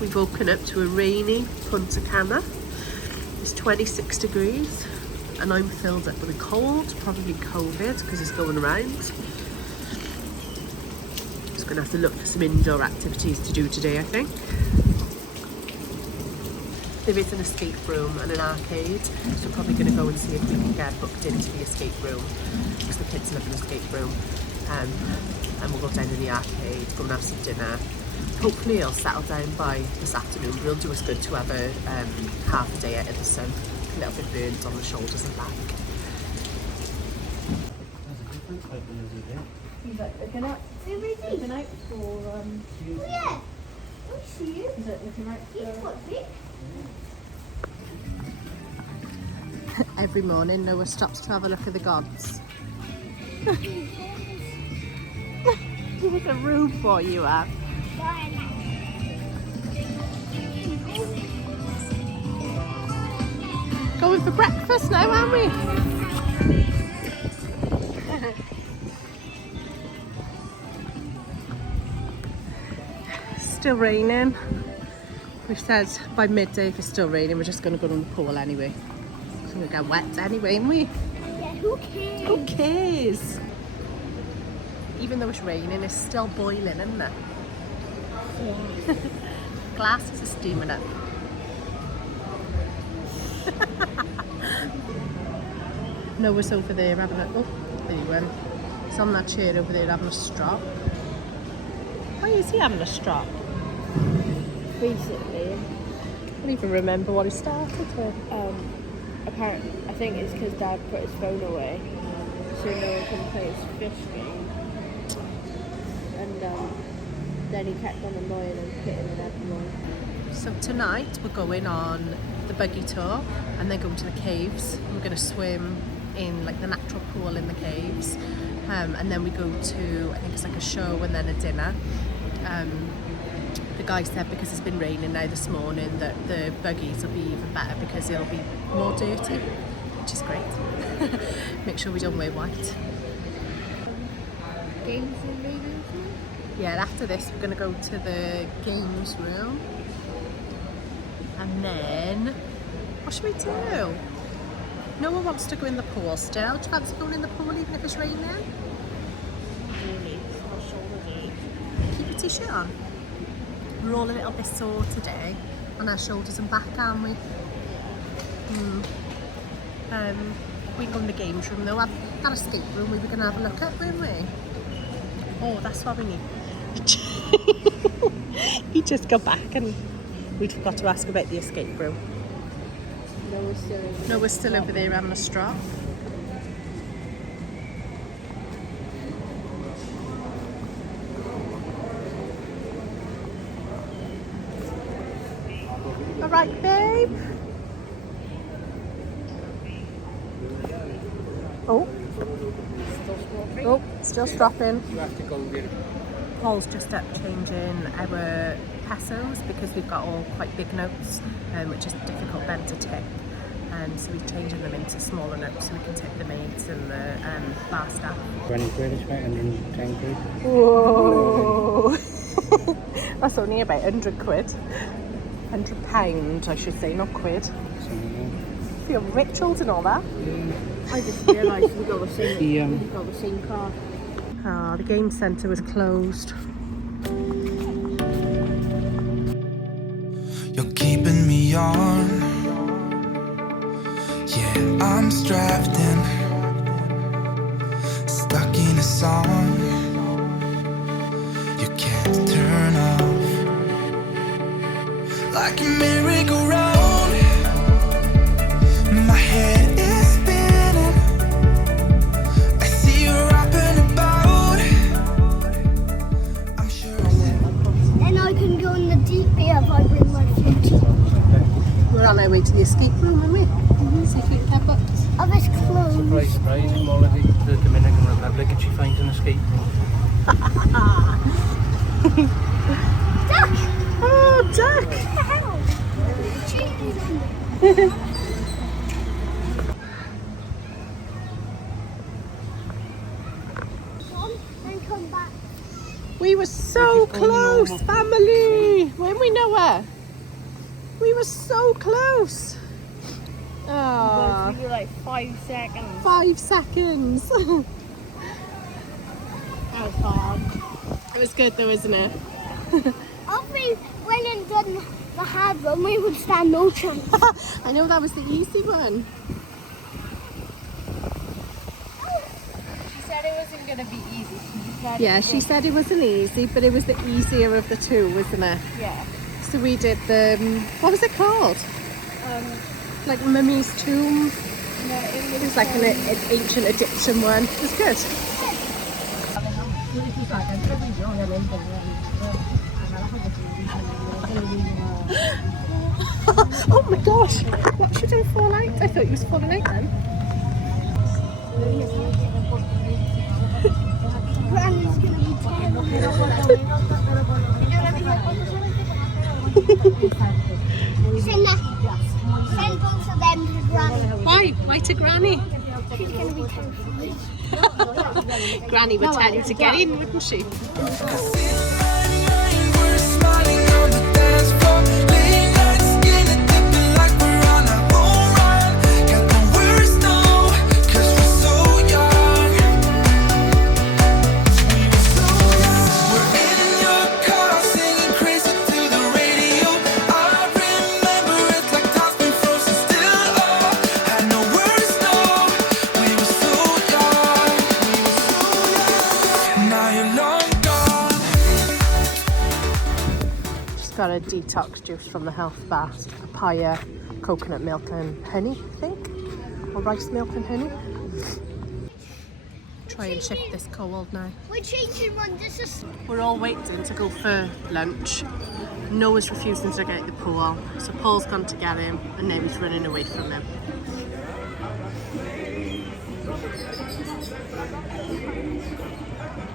We've woken up to a rainy Punta Cana. It's 26 degrees and I'm filled up with a cold, probably COVID because it's going around. Just gonna have to look for some indoor activities to do today, I think. There is an escape room and an arcade, so we're probably going to go and see if we can get booked into the escape room because the kids love an escape room. And we'll go down in the arcade, go and have some dinner. Hopefully it'll settle down by this afternoon, but it'll do us good to have a half a day out of the sun. A little bit burns on the shoulders and back. He's like looking out for Yeah, I see you. Is it looking out He's quite big. Every morning Noah stops to have a look at the gods. There's a room for you, Ab. Going for breakfast now, aren't we? Still raining. We've said by midday if it's still raining we're just going to go to the pool anyway. So we're going to get wet anyway, aren't we? Yeah, who cares? Who cares? Even though it's raining, it's still boiling, isn't it? Yeah. Glasses are steaming up. Noah's over there having a... Oh, there he went. He's on that chair over there having a strop. Why is he having a strop? basically. I don't even remember what he started with. Apparently, I think it's because Dad put his phone away, so no one can play his fish game. And then he kept on annoying and hitting and everyone. So tonight we're going on the buggy tour and then going to the caves. We're going to swim in like the natural pool in the caves, and then we go to, I think it's like a show and then a dinner. The guy said because it's been raining now this morning that the buggies will be even better because it'll be more dirty, which is great. Make sure we don't wear white. Games room, maybe? Yeah, after this we're going to go to the games room and then what should we do? No one wants to go in the pool still. Do you fancy going in the pool even if it's raining? Really, my shoulders ache. Keep your t-shirt on. We're all a little bit sore today on our shoulders and back, aren't we? We can go in the games room though. That escape room we were going to have a look at, weren't we? Oh, that's what we need. He just got back and we forgot to ask about the escape room. Noah's still over there having a strop. All right, babe. Oh. Oh, still stropping. You have to go there. Paul's just up changing our pesos because we've got all quite big notes, which is difficult then to tip. So we're changing them into smaller notes so we can tip the maids and the bar staff. 20 quid is about 110 quid. Whoa! That's only about 100 quid. £100, I should say, not quid. Feel rituals and all that. I just realised we got the same car. Ah, the game centre was closed. You're keeping me on. Yeah, I'm strapped in, stuck in a song you can't turn off. Like a merry-go-round, my head is spinning. I see you rapping about. I'm sure. Then I can go in the deep air if I bring my foot. We're on our way to the escape room, aren't we? See if we can get booked. Oh, it's closed. Surprise, surprise, from all of the Dominican Republic and she finds an escape room. Duck! Oh, duck! What the hell? Cheese. Come and come back. We were so close, family. When we know her, we were so close. But Oh, we were like 5 seconds. 5 seconds. That was hard. It was good though, isn't it? If we went and done the hard one, we would stand no chance. I know that was the easy one. She said it wasn't going to be easy. Yeah, she said it wasn't easy, but it was the easier of the two, wasn't it? Yeah. So we did the, what was it called? Like Mummy's Tomb. No, It was like an ancient Egyptian one. It was good. Oh my gosh, what should I fall out? I thought you was falling out then. Granny's gonna be Send both of them to Granny. Why? Why to Granny? She's gonna be terrified. Granny would tell you to get in, wouldn't she? We're smiling on the dance floor, late night skin and dipping like we're on our own run. Got the worst no, 'cause we're so young. We're in your car singing crazy to the radio. I remember it like time's been frozen still. Oh, had no words, no. We were so young. Now you're long gone. Just got a detox juice from the health bar. Papaya, coconut milk and honey, I think. Or rice milk and honey. Try and shift this cold now. We're changing one. This is We're all waiting to go for lunch. Noah's refusing to get at the pool. So Paul's gone to get him and now he's running away from him.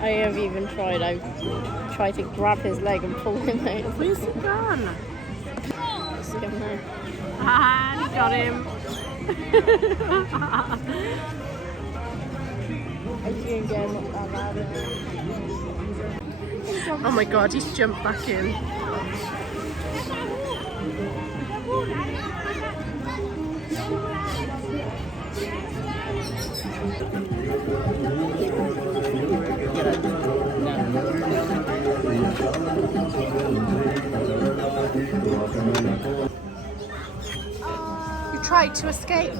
I have even tried. I tried to grab his leg and pull him out. Where's he gone? See him there. Ah, he got him. I see him getting up that ladder. Oh my god, he's jumped back in. You tried to escape.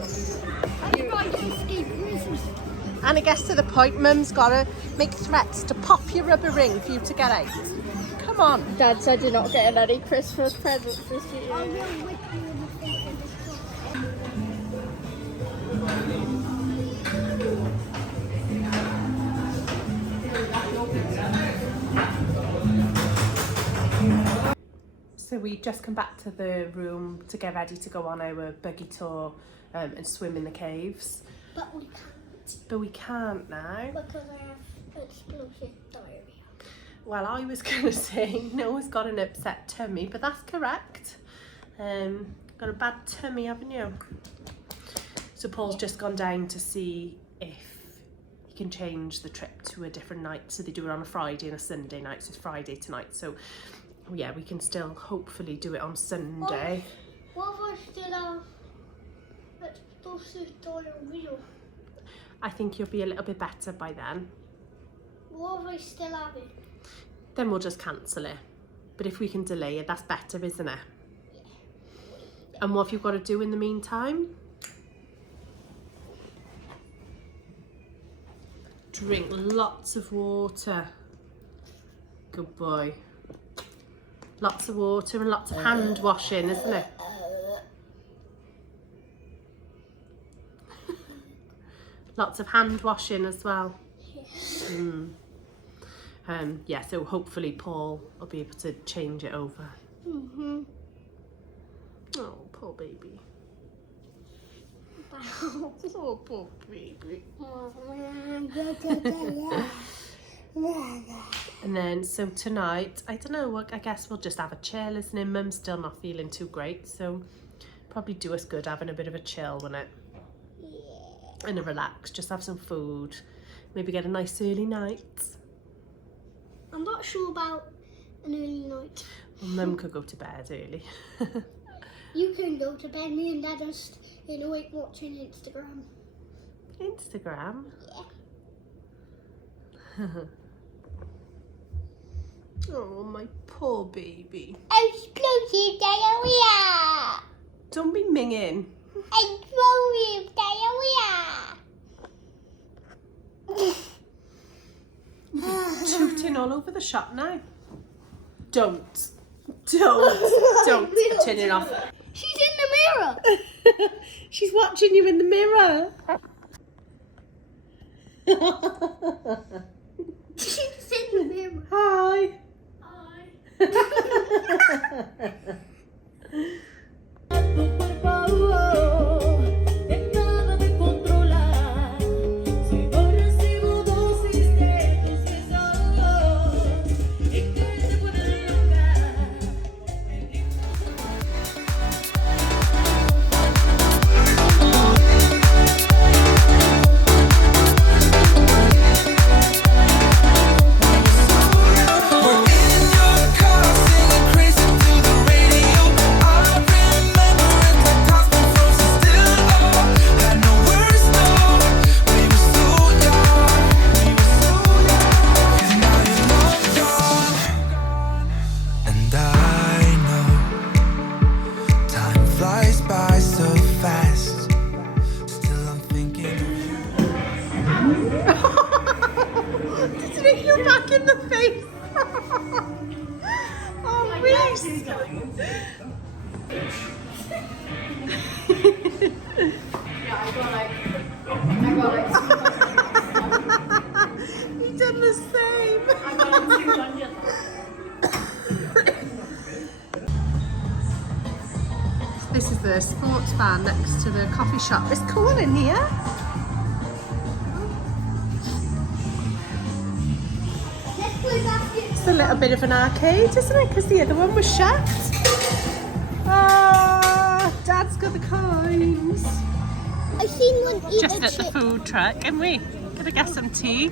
I'm trying to escape prisons. And it gets to the point, Mum's got to make threats to pop your rubber ring for you to get out. Come on. Dad said you're not getting any Christmas presents this year. I will whip you in the face with this So we just come back to the room to get ready to go on our buggy tour and swim in the caves. But we can't. But we can't now. Because I have explosive diarrhea. Well, I was going to say Noah's got an upset tummy, but that's correct. Got a bad tummy, haven't you? So Paul's just gone down to see if he can change the trip to a different night. So they do it on a Friday and a Sunday night, so it's Friday tonight. So yeah, we can still hopefully do it on Sunday. What if I still have explosive diarrhea? I think you'll be a little bit better by then. What if I still have it? Then we'll just cancel it. But if we can delay it, that's better, isn't it? Yeah. And what have you got to do in the meantime? Drink lots of water. Good boy. Lots of water and lots of hand washing, isn't it? Lots of hand washing as well. Yeah, so hopefully Paul will be able to change it over. Oh, poor baby. Oh, poor baby. And then, so tonight, I don't know, I guess we'll just have a chill, isn't it? Mum's still not feeling too great, so probably do us good having a bit of a chill, wouldn't it? Yeah. And a relax, just have some food, maybe get a nice early night. Yeah. What do you think? Yeah. What do you think? I'm not sure about an early night. Well, Mum could go to bed early. You can go to bed. Me and Dad are just awake watching Instagram. Instagram? Yeah. Oh, my poor baby. Explosive diarrhea. Don't be minging. Explosive diarrhea. Tooting all over the shop now. Don't turn it off. She's in the mirror. She's watching you in the mirror. She's in the mirror. Hi. We're in your car singing crazy to the radio. I remember it like time's been frozen still. Oh, had no worries, no. We were so young, and now you're long gone. And I know time flies by so fast. Still, I'm thinking of you. Did it hit you back in the face? Oh, Reese. He done the same. This is the sports bar next to the coffee shop. It's cool in here. Let's play basketball. It's a little bit of an arcade, isn't it? Because the other one was shut. Oh, Dad's got the coins. I seen one eat Just a at the chip. food truck, and we gonna get some tea.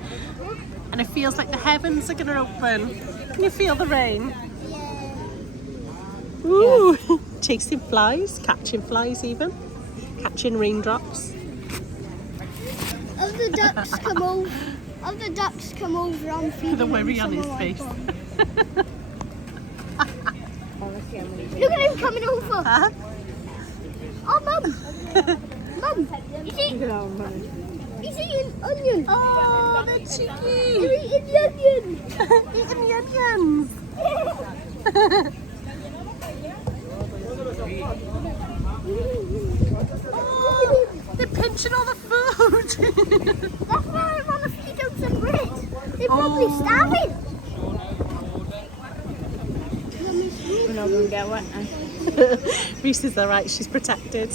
And it feels like the heavens are gonna open. Can you feel the rain? Yeah. Ooh, chasing flies, catching flies even, catching raindrops. Other ducks come over. Other ducks come over and feed The them worry on his some of my face. corn. Look at him coming over. Huh? Oh, Mum. Mum, he's eating onion. Oh, they're He's cheeky. eating the onion. Eating the onions. Oh, they're pinching all the food. That's why I want to feed them some bread. They're probably starving. We're not going to get wet now. Reese is alright, she's protected.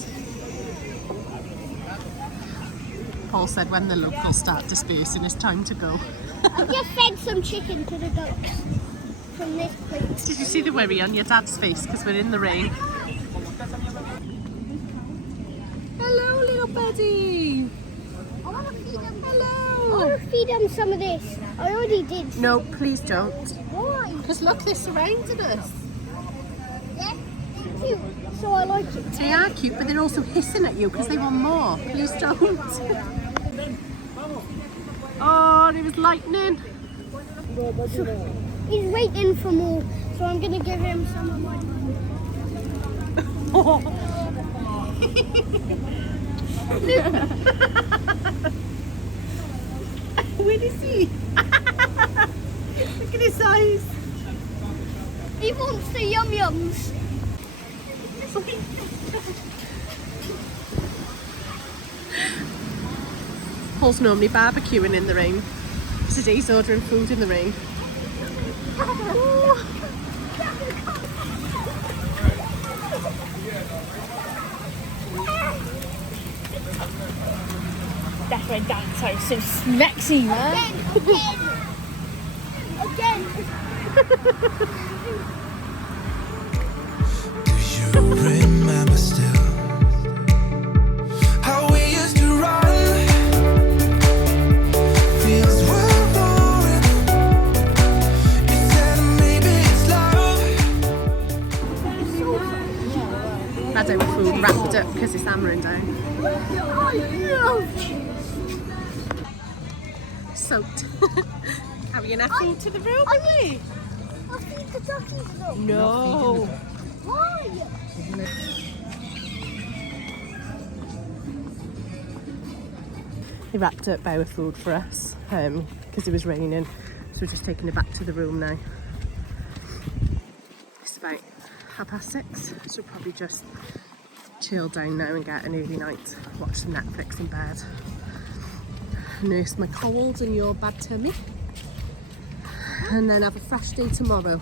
Paul said when the locals start dispersing, it's time to go. I just fed some chicken to the ducks from this place. Did you see the worry on your dad's face because we're in the rain? Hello, little buddy. I want to feed them. I Hello. want to feed them some of this. I already did. No, please don't. Why? Because look, they're surrounding us. Yeah, they're cute. So I like it. They are cute, but they're also hissing at you because they want more. Please don't. Oh, there was lightning. He's waiting for more, so I'm going to give him some of my money. Where is he? Look at his eyes. He wants the yum-yums. Paul's normally barbecuing in the rain. Today's ordering food in the rain. That's why Dad's so sexy, man. Again. Do you remember still how we used to run? Fields were roaring, pouring down. Soaked. Carrying our food to the room, are we? I'll feed the duckies though. No. Why? He wrapped up our food for us because it was raining, so we're just taking it back to the room now. It's about 6:30, so we'll probably just chill down now and get an early night, watch some Netflix in bed, nurse my cold and your bad tummy, and then have a fresh day tomorrow.